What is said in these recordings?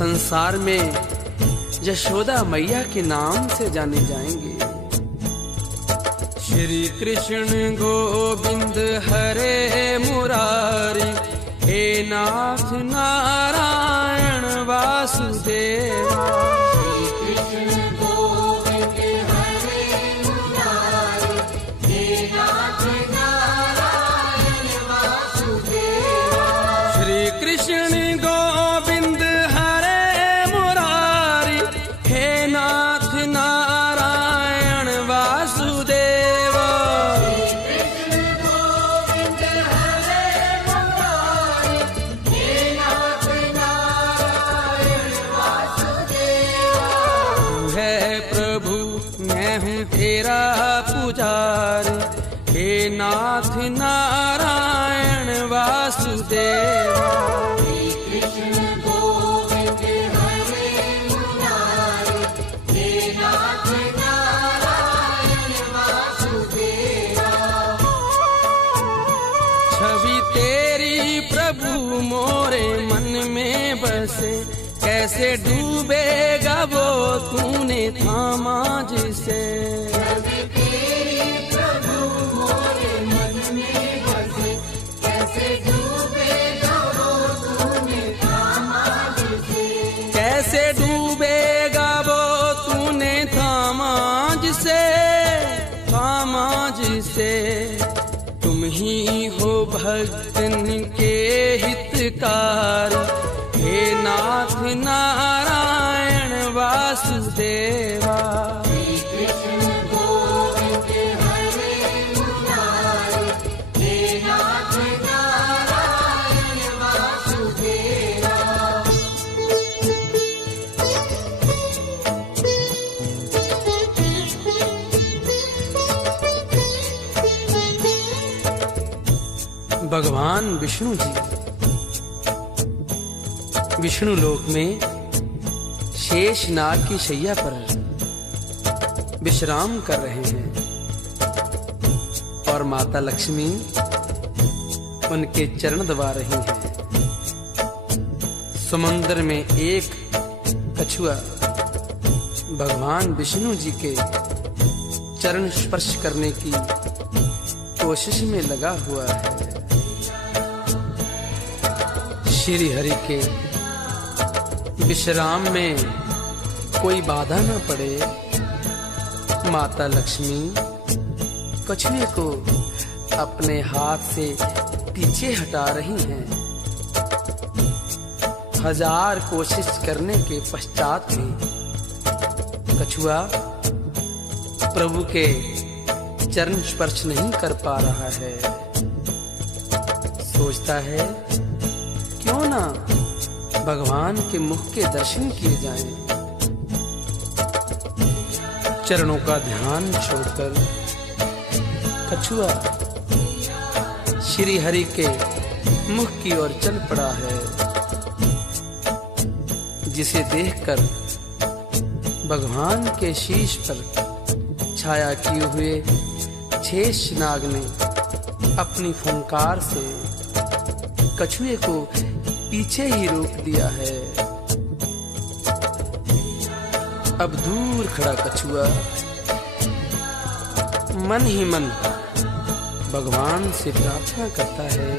संसार में यशोदा मैया के नाम से जाने जाएंगे। श्री कृष्ण गोविंद हरे मुरारी, हे नाथ नारायण वासुदेवा। तेरा पुजारी, हे नाथ नारायण वासुदेवा। कृष्ण गोविंद हरे मुरारी, हे नाथ नारायण वासुदेवा। छवि तेरी प्रभु मोरे मन में बसे, कैसे डूबेगा वो तूने थामा जिसे। छवि तेरी प्रभु मोरे मन में बसे, कैसे डूबेगा वो तूने थामा जिसे। कैसे डूबेगा वो तूने थामा जिसे, थामा जिसे। तुम ही हो भक्तन के हितकार, हे नाथ नारायण वासुदेवा। कृष्ण गोविंद हरे मुरारी, हे नाथ नारायण वासुदेवा। भगवान विष्णु जी विष्णु लोक में शेष नाग की शैया पर विश्राम कर रहे हैं और माता लक्ष्मी उनके चरण दबा रही हैं। समुद्र में एक कछुआ भगवान विष्णु जी के चरण स्पर्श करने की कोशिश में लगा हुआ है। श्री हरि के विश्राम में कोई बाधा न पड़े, माता लक्ष्मी कछुए को अपने हाथ से पीछे हटा रही हैं। हजार कोशिश करने के पश्चात भी कछुआ प्रभु के चरण स्पर्श नहीं कर पा रहा है। सोचता है क्यों ना भगवान के मुख के दर्शन किए जाएं। चरणों का ध्यान छोड़कर कछुआ श्री हरि के मुख की ओर चल पड़ा है, जिसे देखकर भगवान के शीश पर छाया किए हुए शेष नाग ने अपनी फुंकार से कछुए को पीछे ही रोक दिया है। अब दूर खड़ा कछुआ मन ही मन भगवान से प्रार्थना करता है,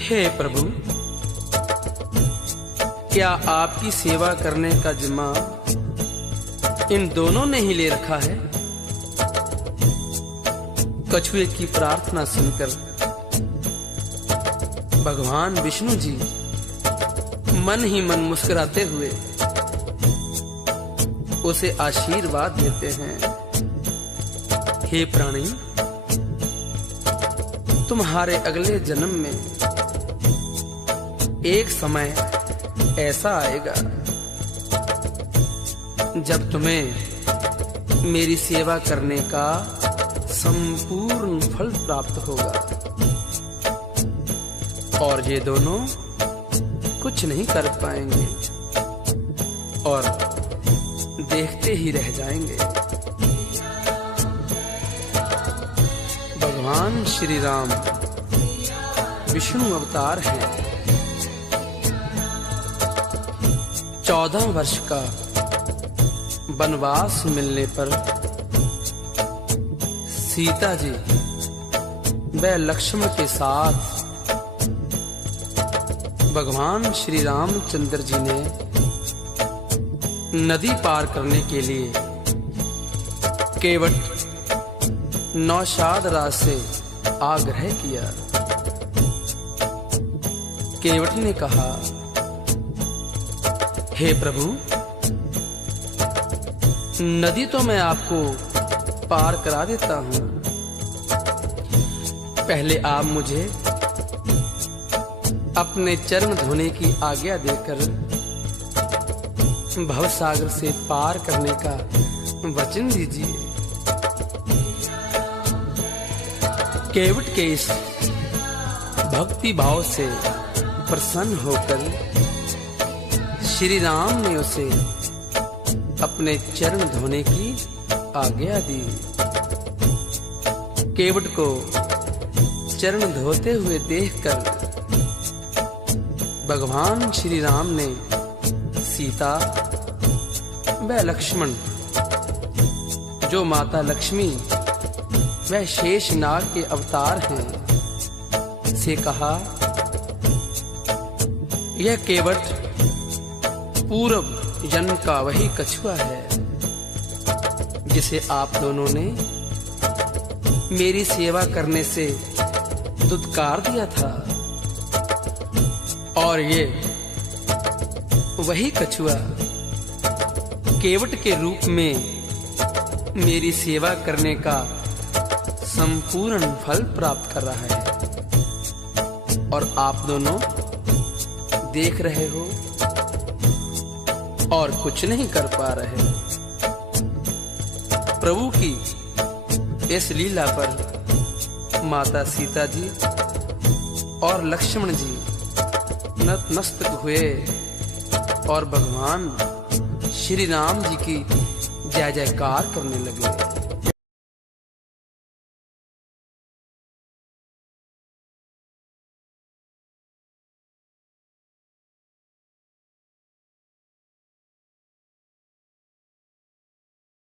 हे प्रभु, क्या आपकी सेवा करने का जिम्मा इन दोनों ने ही ले रखा है? कछुए की प्रार्थना सुनकर भगवान विष्णु जी मन ही मन मुस्कुराते हुए उसे आशीर्वाद देते हैं, हे प्राणी, तुम्हारे अगले जन्म में एक समय ऐसा आएगा जब तुम्हें मेरी सेवा करने का संपूर्ण फल प्राप्त होगा और ये दोनों कुछ नहीं कर पाएंगे और देखते ही रह जाएंगे। भगवान श्री राम विष्णु अवतार हैं। 14 वर्ष का वनवास मिलने पर सीता जी व लक्ष्मण के साथ भगवान श्री रामचंद्र जी ने नदी पार करने के लिए केवट नौशाद राज से आग्रह किया। केवट ने कहा, हे प्रभु, नदी तो मैं आपको पार करा देता हूं, पहले आप मुझे अपने चरण धोने की आज्ञा देकर भवसागर से पार करने का वचन दीजिए। केवट के इस भक्ति भाव से प्रसन्न होकर श्री राम ने उसे अपने चरण धोने की आज्ञा दी। केवट को चरण धोते हुए देखकर भगवान श्री राम ने सीता व लक्ष्मण, जो माता लक्ष्मी व शेषनाग के अवतार हैं, से कहा, यह केवट पूर्व जन्म का वही कछुआ है जिसे आप दोनों ने मेरी सेवा करने से दुत्कार दिया था, और ये वही कछुआ केवट के रूप में मेरी सेवा करने का संपूर्ण फल प्राप्त कर रहा है, और आप दोनों देख रहे हो और कुछ नहीं कर पा रहे। प्रभु की इस लीला पर माता सीता जी और लक्ष्मण जी नतमस्तक हुए और भगवान श्री राम जी की जय जयकार करने लगे।